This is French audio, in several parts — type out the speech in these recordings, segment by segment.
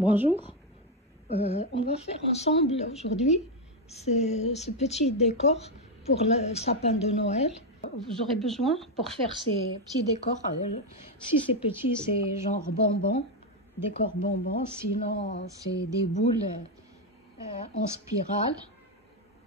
Bonjour, on va faire ensemble aujourd'hui ce petit décor pour le sapin de Noël. Vous aurez besoin pour faire ces petits décors, si c'est petit c'est genre bonbons, décor bonbons, sinon c'est des boules en spirale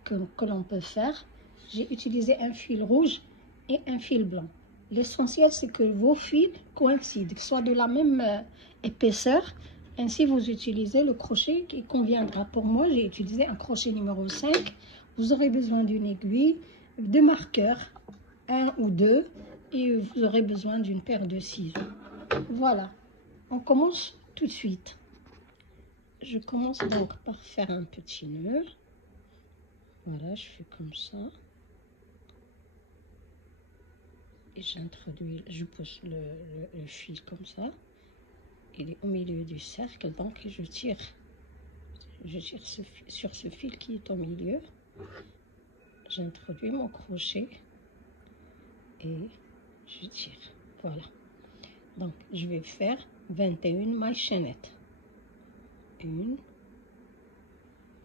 que l'on peut faire. J'ai utilisé un fil rouge et un fil blanc. L'essentiel c'est que vos fils coïncident, soient de la même épaisseur. Ainsi, vous utilisez le crochet qui conviendra. Pour moi, j'ai utilisé un crochet numéro 5. Vous aurez besoin d'une aiguille, de marqueurs, un ou deux, et vous aurez besoin d'une paire de ciseaux. Voilà, on commence tout de suite. Je commence donc par faire un petit nœud. Voilà, je fais comme ça. Et j'introduis, je pousse le fil comme ça. Il est au milieu du cercle, donc je tire sur ce fil qui est au milieu. J'introduis mon crochet et je tire. Voilà. Donc, je vais faire 21 mailles chaînettes. 1,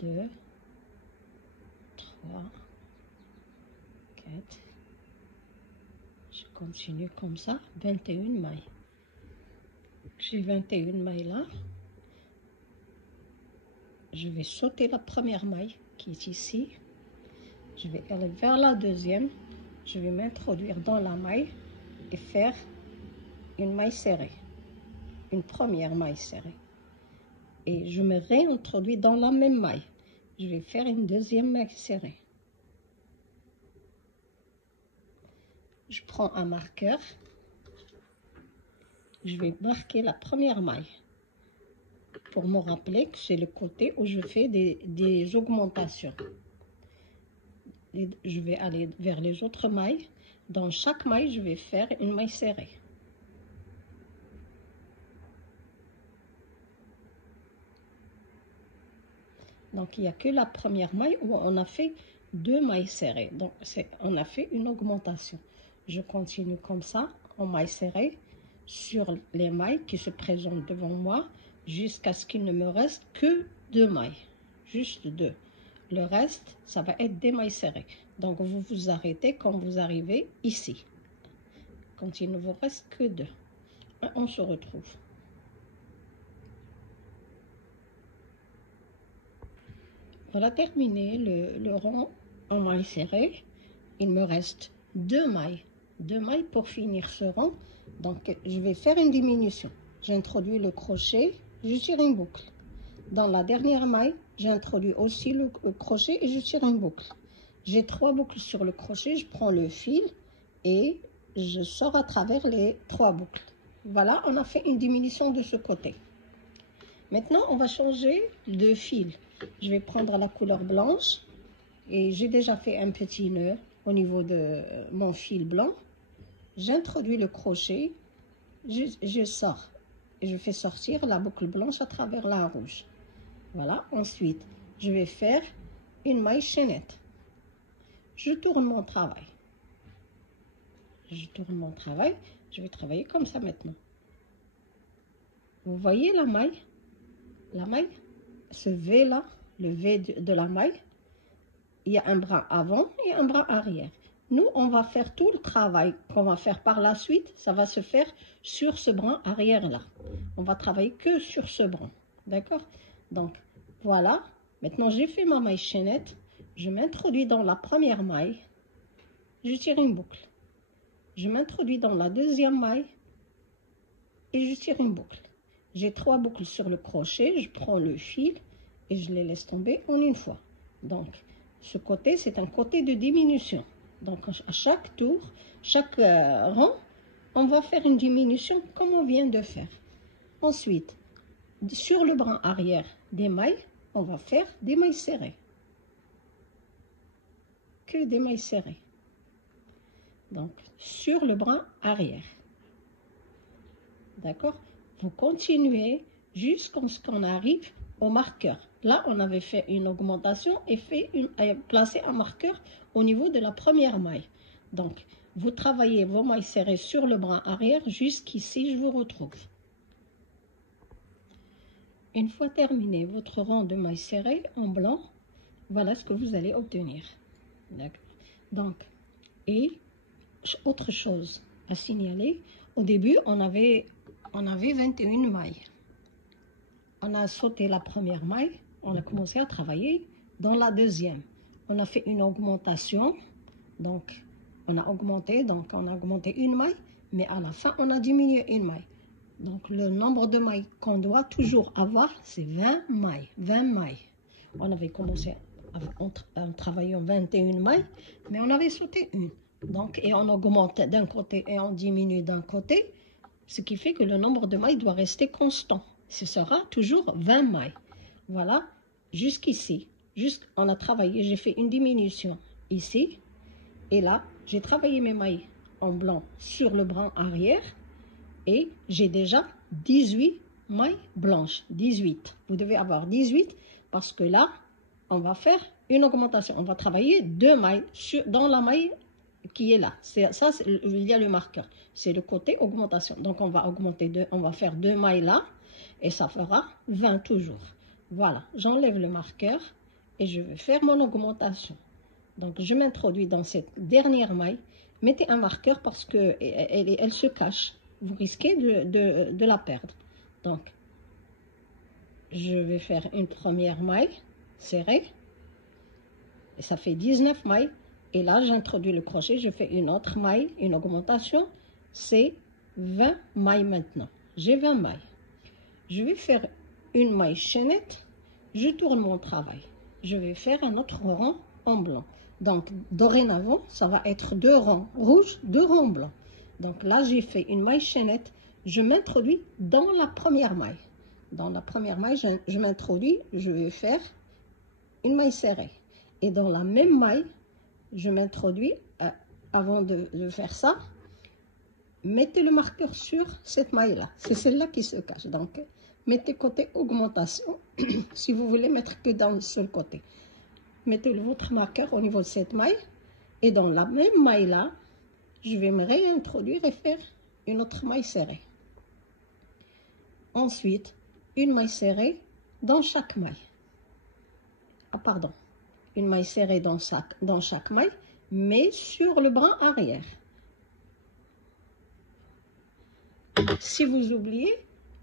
2, 3, 4. Je continue comme ça, 21 mailles. J'ai 21 mailles là. Je vais sauter la première maille qui est ici. Je vais aller vers la deuxième. Je vais m'introduire dans la maille et faire une maille serrée. Une première maille serrée. Et je me réintroduis dans la même maille. Je vais faire une deuxième maille serrée. Je prends un marqueur. Je vais marquer la première maille pour me rappeler que c'est le côté où je fais des augmentations. Et je vais aller vers les autres mailles. Dans chaque maille, je vais faire une maille serrée. Donc, il n'y a que la première maille où on a fait 2 mailles serrées. Donc, on a fait une augmentation. Je continue comme ça, en maille serrée, sur les mailles qui se présentent devant moi, jusqu'à ce qu'il ne me reste que 2 mailles. Juste 2. Le reste, ça va être des mailles serrées. Donc, vous vous arrêtez quand vous arrivez ici. Quand il ne vous reste que 2. On se retrouve. Voilà terminé le rond en maille serrée. Il me reste 2 mailles. 2 mailles pour finir ce rond. Donc, je vais faire une diminution. J'introduis le crochet, je tire une boucle. Dans la dernière maille, j'introduis aussi le crochet et je tire une boucle. J'ai 3 boucles sur le crochet, je prends le fil et je sors à travers les 3 boucles. Voilà, on a fait une diminution de ce côté. Maintenant, on va changer de fil. Je vais prendre la couleur blanche et j'ai déjà fait un petit nœud au niveau de mon fil blanc. J'introduis le crochet, je sors et je fais sortir la boucle blanche à travers la rouge. Voilà, ensuite, je vais faire une maille chaînette. Je tourne mon travail. Je tourne mon travail, je vais travailler comme ça maintenant. Vous voyez la maille? La maille, ce V là, le V de la maille, il y a un bras avant et un bras arrière. Nous, on va faire tout le travail qu'on va faire par la suite, ça va se faire sur ce bras arrière là. On va travailler que sur ce bras, d'accord? Donc, voilà. Maintenant, j'ai fait ma maille chaînette. Je m'introduis dans la première maille. Je tire une boucle. Je m'introduis dans la deuxième maille et je tire une boucle. J'ai 3 boucles sur le crochet. Je prends le fil et je les laisse tomber en une fois. Donc, ce côté, c'est un côté de diminution. Donc, à chaque tour, chaque rang, on va faire une diminution comme on vient de faire. Ensuite, sur le bras arrière des mailles, on va faire des mailles serrées. Que des mailles serrées. Donc, sur le bras arrière. D'accord? Vous continuez jusqu'à ce qu'on arrive au marqueur. Là, on avait fait une augmentation et placé un marqueur au niveau de la première maille. Donc, vous travaillez vos mailles serrées sur le bras arrière jusqu'ici, je vous retrouve. Une fois terminé votre rang de mailles serrées en blanc, voilà ce que vous allez obtenir. Donc, et autre chose à signaler, au début, on avait 21 mailles. On a sauté la première maille, on a commencé à travailler dans la deuxième. On a fait une augmentation, donc on a augmenté une maille, mais à la fin, on a diminué une maille. Donc, le nombre de mailles qu'on doit toujours avoir, c'est 20 mailles. 20 mailles. On avait commencé en travaillant 21 mailles, mais on avait sauté une. Donc, et on augmente d'un côté et on diminue d'un côté, ce qui fait que le nombre de mailles doit rester constant. Ce sera toujours 20 mailles. Voilà, jusqu'ici. On a travaillé, j'ai fait une diminution ici. Et là, j'ai travaillé mes mailles en blanc sur le bras arrière. Et j'ai déjà 18 mailles blanches. 18. Vous devez avoir 18 parce que là, on va faire une augmentation. On va travailler 2 mailles dans la maille qui est là. Ça, il y a le marqueur. C'est le côté augmentation. Donc, on va on va faire 2 mailles là et ça fera 20 toujours. Voilà, j'enlève le marqueur et je vais faire mon augmentation. Donc, je m'introduis dans cette dernière maille. Mettez un marqueur parce qu'elle se cache. Vous risquez de la perdre. Donc, je vais faire une première maille serrée. Et ça fait 19 mailles. Et là, j'introduis le crochet. Je fais une autre maille, une augmentation. C'est 20 mailles maintenant. J'ai 20 mailles. Je vais faire une maille chaînette. Je tourne mon travail. Je vais faire un autre rang en blanc. Donc, dorénavant, ça va être 2 rangs rouges, 2 rangs blancs. Donc là, j'ai fait une maille chaînette. Je m'introduis dans la première maille. Dans la première maille, je m'introduis, je vais faire une maille serrée. Et dans la même maille, je m'introduis, avant de faire ça, mettez le marqueur sur cette maille-là. C'est celle-là qui se cache. Donc, mettez côté augmentation, si vous voulez mettre que dans le seul côté. Mettez votre marqueur au niveau de cette maille. Et dans la même maille-là, je vais me réintroduire et faire une autre maille serrée. Ensuite, une maille serrée dans chaque maille. Ah, pardon. Une maille serrée dans chaque maille, mais sur le bras arrière. Si vous oubliez,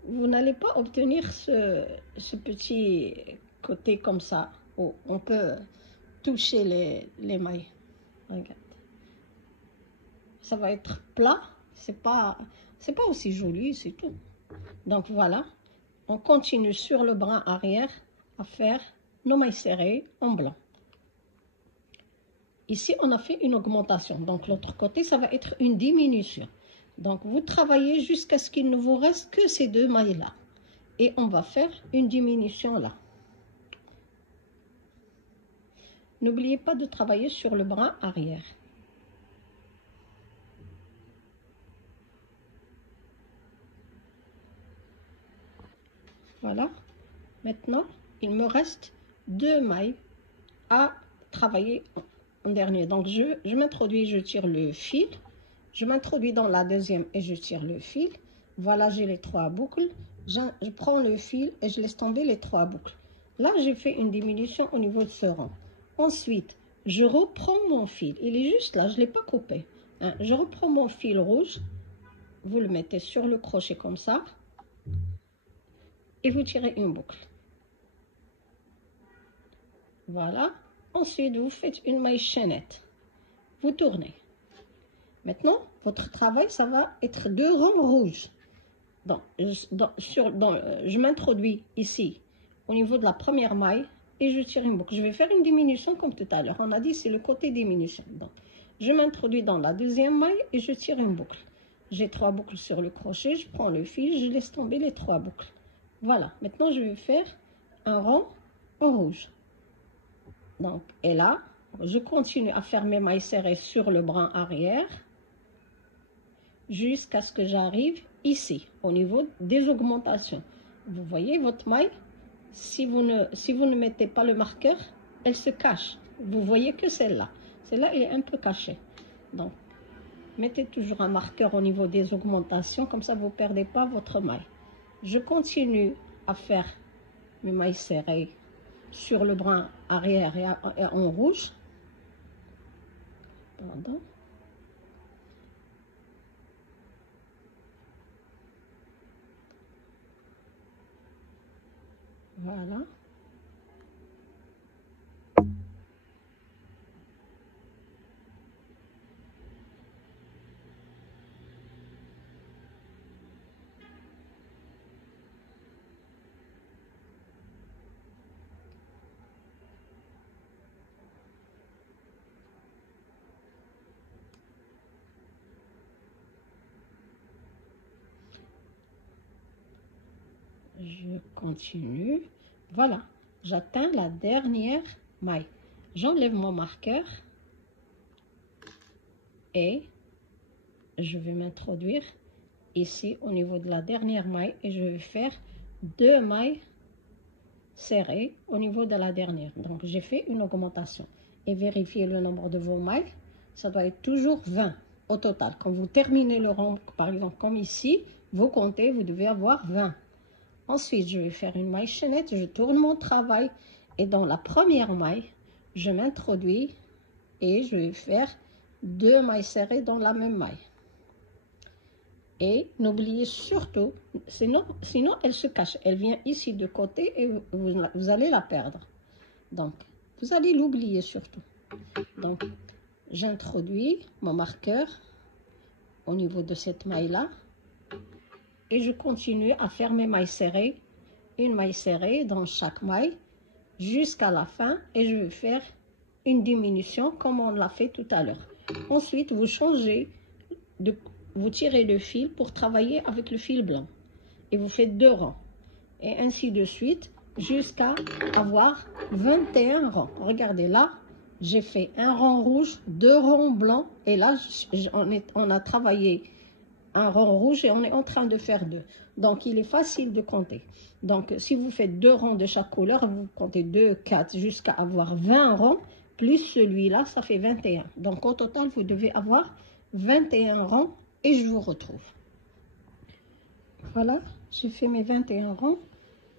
vous n'allez pas obtenir ce petit côté comme ça, où on peut toucher les mailles. Regarde. Ça va être plat, c'est pas aussi joli, c'est tout. Donc voilà, on continue sur le bras arrière à faire nos mailles serrées en blanc. Ici, on a fait une augmentation, donc l'autre côté, ça va être une diminution. Donc vous travaillez jusqu'à ce qu'il ne vous reste que ces 2 mailles-là. Et on va faire une diminution là. N'oubliez pas de travailler sur le bras arrière. Voilà. Maintenant, il me reste 2 mailles à travailler en dernier. Donc, je m'introduis, je tire le fil. Je m'introduis dans la deuxième et je tire le fil. Voilà, j'ai les 3 boucles. Je prends le fil et je laisse tomber les 3 boucles. Là, j'ai fait une diminution au niveau de ce rang. Ensuite, je reprends mon fil. Il est juste là, je ne l'ai pas coupé. Hein. Je reprends mon fil rouge. Vous le mettez sur le crochet comme ça. Et vous tirez une boucle. Voilà. Ensuite, vous faites une maille chaînette. Vous tournez. Maintenant, votre travail, ça va être 2 rangs rouges. Je m'introduis ici, au niveau de la première maille, et je tire une boucle. Je vais faire une diminution comme tout à l'heure. On a dit c'est le côté diminution. Donc, je m'introduis dans la deuxième maille et je tire une boucle. J'ai 3 boucles sur le crochet. Je prends le fil, je laisse tomber les 3 boucles. Voilà. Maintenant, je vais faire un rang en rouge. Donc, et là, je continue à faire mes mailles serrées sur le bras arrière jusqu'à ce que j'arrive ici, au niveau des augmentations. Vous voyez votre maille, si vous ne mettez pas le marqueur, elle se cache. Vous voyez que celle-là. Celle-là, elle est un peu cachée. Donc, mettez toujours un marqueur au niveau des augmentations, comme ça vous ne perdez pas votre maille. Je continue à faire mes mailles serrées sur le brin arrière et en rouge. Pardon. Voilà. Je continue. Voilà, j'atteins la dernière maille. J'enlève mon marqueur et je vais m'introduire ici au niveau de la dernière maille et je vais faire 2 mailles serrées au niveau de la dernière. Donc j'ai fait une augmentation et vérifiez le nombre de vos mailles. Ça doit être toujours 20 au total. Quand vous terminez le rond, par exemple comme ici, vous comptez, vous devez avoir 20. Ensuite, je vais faire une maille chaînette, je tourne mon travail et dans la première maille, je m'introduis et je vais faire 2 mailles serrées dans la même maille. Et n'oubliez surtout, sinon elle se cache, elle vient ici de côté et vous allez la perdre. Donc, vous allez l'oublier surtout. Donc, j'introduis mon marqueur au niveau de cette maille-là. Et je continue à faire mes mailles serrées, une maille serrée dans chaque maille jusqu'à la fin et je vais faire une diminution comme on l'a fait tout à l'heure. Ensuite, vous changez, vous tirez le fil pour travailler avec le fil blanc et vous faites 2 rangs et ainsi de suite jusqu'à avoir 21 rangs. Regardez là, j'ai fait un rang rouge, 2 rangs blancs et là on a travaillé un rang rouge et on est en train de faire 2. Donc, il est facile de compter. Donc, si vous faites 2 rangs de chaque couleur, vous comptez 2, 4 jusqu'à avoir 20 rangs, plus celui-là, ça fait 21. Donc, au total, vous devez avoir 21 rangs et je vous retrouve. Voilà, j'ai fait mes 21 rangs.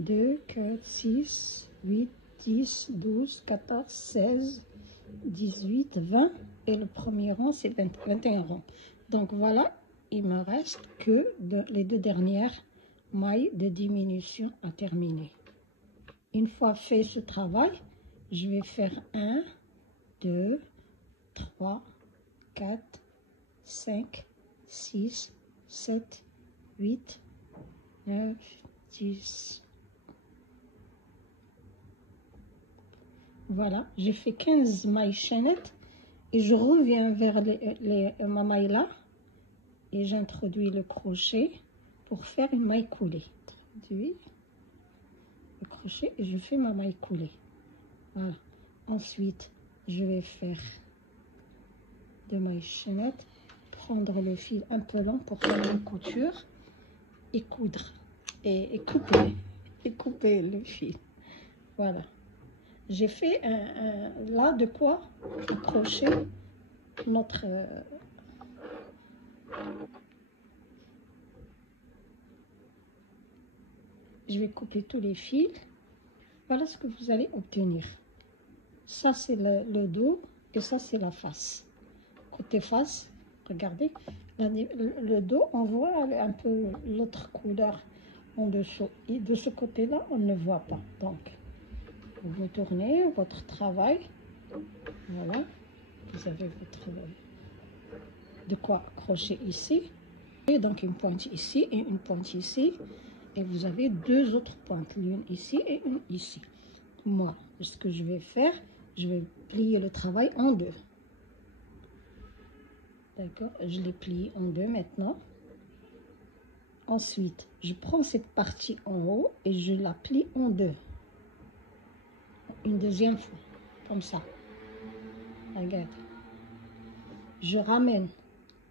2, 4, 6, 8, 10, 12, 14, 16, 18, 20. Et le premier rang, c'est 21 rangs. Donc, voilà. Il me reste que les 2 dernières mailles de diminution à terminer. Une fois fait ce travail, je vais faire 1, 2, 3, 4, 5, 6, 7, 8, 9, 10. Voilà, j'ai fait 15 mailles chaînettes et je reviens vers ma maille là. Et j'introduis le crochet pour faire une maille coulée. J'introduis le crochet et je fais ma maille coulée. Voilà. Ensuite, je vais faire 2 mailles chaînettes, prendre le fil un peu long pour faire une couture et coudre et couper le fil. Voilà. J'ai fait là de quoi accrocher notre je vais couper tous les fils. Voilà ce que vous allez obtenir. Ça, c'est le dos et ça, c'est la face. Côté face, regardez, le dos, on voit un peu l'autre couleur en dessous. Et de ce côté-là, on ne voit pas. Donc, vous tournez votre travail. Voilà. Vous avez votre de quoi accrocher ici. Et donc, une pointe ici et une pointe ici. Et vous avez 2 autres pointes, l'une ici et une ici. Moi, ce que je vais faire, je vais plier le travail en 2. D'accord, je l'ai plié en 2 maintenant. Ensuite, je prends cette partie en haut et je la plie en 2. Une deuxième fois, comme ça. Regarde. Je ramène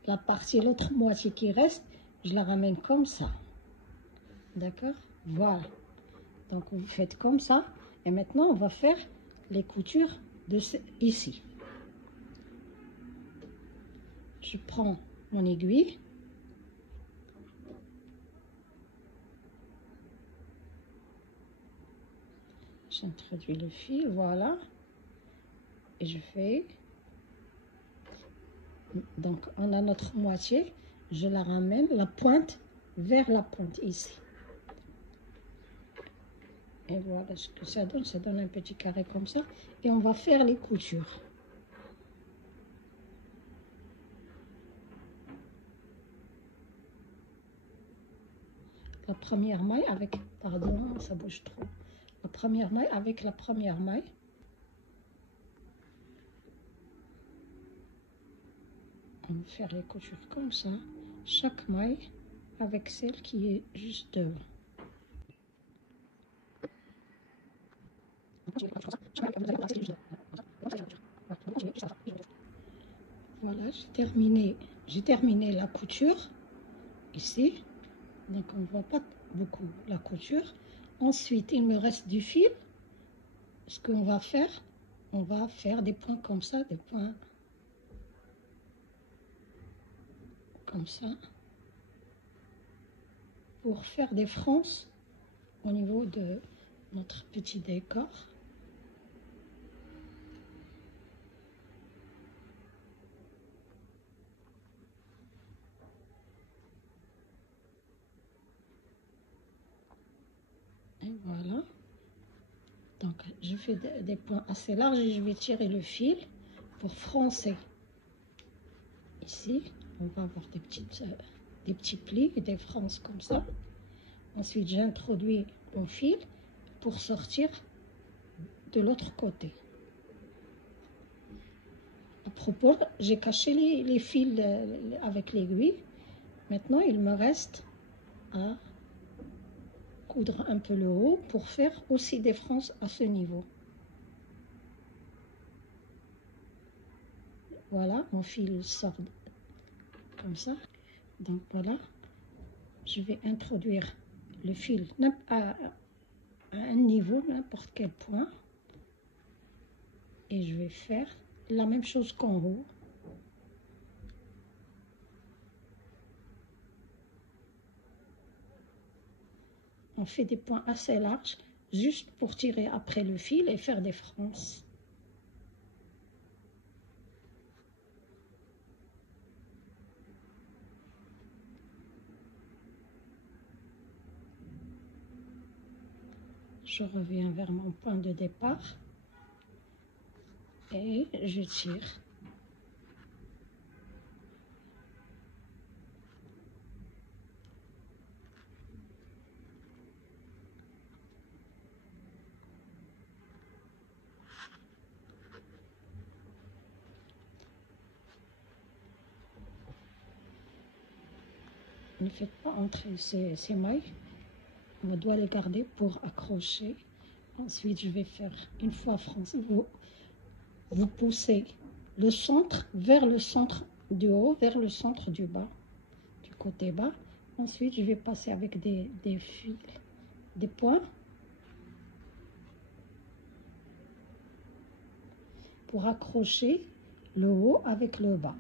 la partie, l'autre moitié qui reste, je la ramène comme ça. D'accord? Voilà. Donc, vous faites comme ça. Et maintenant, on va faire les coutures de ici. Je prends mon aiguille. J'introduis le fil, voilà. Et je fais. Donc, on a notre moitié. Je la ramène, la pointe, vers la pointe, ici. Et voilà ce que ça donne. Ça donne un petit carré comme ça. Et on va faire les coutures. La première maille avec, pardon, ça bouge trop. La première maille avec la première maille. On va faire les coutures comme ça. Chaque maille avec celle qui est juste devant. Voilà, j'ai terminé la couture ici. Donc on ne voit pas beaucoup la couture. Ensuite, il me reste du fil. Ce qu'on va faire, on va faire des points comme ça, des points comme ça, pour faire des fronces au niveau de notre petit décor. Et voilà. Donc, je fais des points assez larges et je vais tirer le fil pour froncer. Ici, on va avoir des petits plis et des fronces comme ça. Ensuite, j'introduis mon fil pour sortir de l'autre côté. À propos, j'ai caché les fils avec l'aiguille. Maintenant, il me reste à coudre un peu le haut pour faire aussi des fronces à ce niveau. Voilà, mon fil sort comme ça. Donc voilà, je vais introduire le fil à un niveau, n'importe quel point. Et je vais faire la même chose qu'en haut. On fait des points assez larges, juste pour tirer après le fil et faire des fronces. Je reviens vers mon point de départ et je tire. Ne faites pas entrer ces mailles, on doit les garder pour accrocher. Ensuite, je vais faire une fois froncé, vous poussez le centre vers le centre du haut, vers le centre du bas, du côté bas. Ensuite, je vais passer avec des fils, des points pour accrocher le haut avec le bas.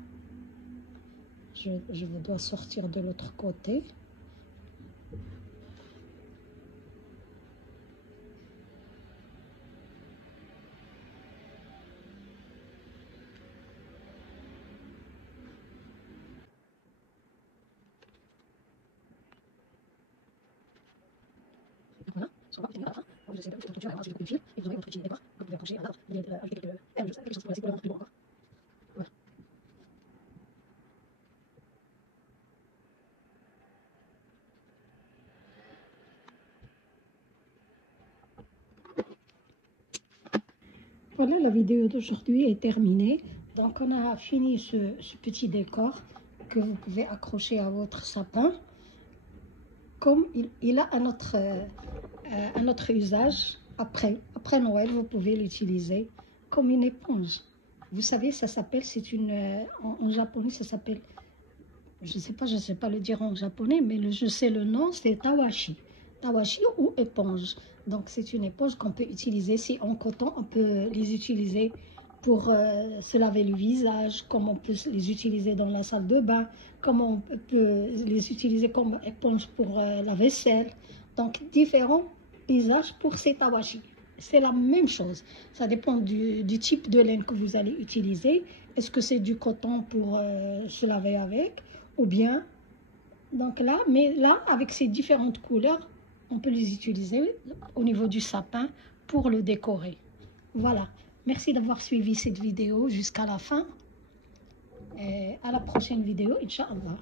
Je dois sortir de l'autre côté. Voilà, on va continuer à la fin. Vous essayez de votre couture, si vous coupez le fil, et vous aurez votre petit décor. Vous pouvez accrocher un arbre, avec quelques quelque chose pour laisser plus long encore. Voilà. Voilà, la vidéo d'aujourd'hui est terminée. Donc on a fini ce petit décor que vous pouvez accrocher à votre sapin. Comme il a un autre usage, après Noël, vous pouvez l'utiliser comme une éponge. Vous savez, ça s'appelle, en japonais, ça s'appelle, je sais pas le dire en japonais, mais je sais le nom, c'est tawashi. Tawashi ou éponge. Donc c'est une éponge qu'on peut utiliser, si en coton, on peut les utiliser pour se laver le visage, comme on peut les utiliser dans la salle de bain, comme on peut les utiliser comme éponge pour la vaisselle. Donc différents usages pour ces tawashi. c'est la même chose. Ça dépend du type de laine que vous allez utiliser. Est-ce que c'est du coton pour se laver avec ou bien... Donc là, mais là, avec ces différentes couleurs, on peut les utiliser au niveau du sapin pour le décorer. Voilà. Merci d'avoir suivi cette vidéo jusqu'à la fin. Et à la prochaine vidéo, Inch'Allah.